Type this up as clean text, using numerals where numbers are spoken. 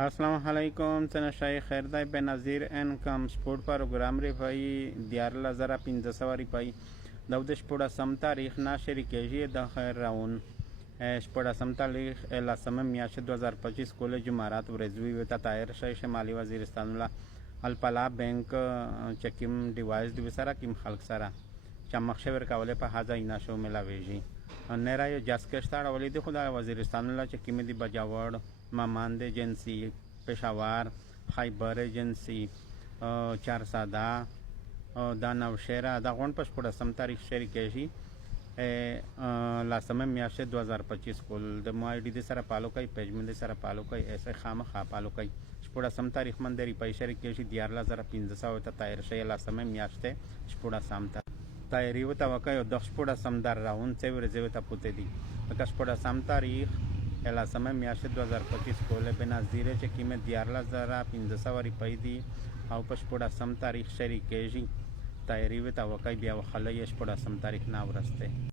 अस्सलाम वालेकुम څنګه خیر دی بنظیر انکم سپورت پروګرام رفای دیار لزر 1500 روپۍ د شپږ سم تاریخ ناشر کېږي د خیر راون شپږ سم تاریخ لسمه میاشت 2025 کول جمعرات ورځوي وتا تایر شمالي وزیرستان له الپلا بانک چکیم ډیوایس د وسره کیم خلق سره چمخ شور کوله په حاضر نه شو ملاويږي نه راي جاسکشتاړ ولې د خدای وزیرستان له چکیم دی بجاوړ مامان ایجنسی پېښور خیبر ایجنسی چارساده دا نوشهره دا غون په شپږ سم تاریخ شری کېږي لاسمه میاشت 2025 کول د مو آی ډی د سره پالو کوي پیج من د سره پالو کوي ایسه خامخا پالو کوي شپږ سم تاریخ من د ریپای شری کېږي 14500 ته تایر شي لاسمه میاشت شپږ سم تایری و توقع د شپږ سم در راون څه ورځې ته پوتې دي د شپږ سم تاریخ لاسمه میاشت 2025 کوله بنظیر چې قیمت 14500 روپۍ دي او په شپږ سم تاریخ شری کېږي تایری و توقع بیا وخلې شپږ سم تاریخ نه ورسته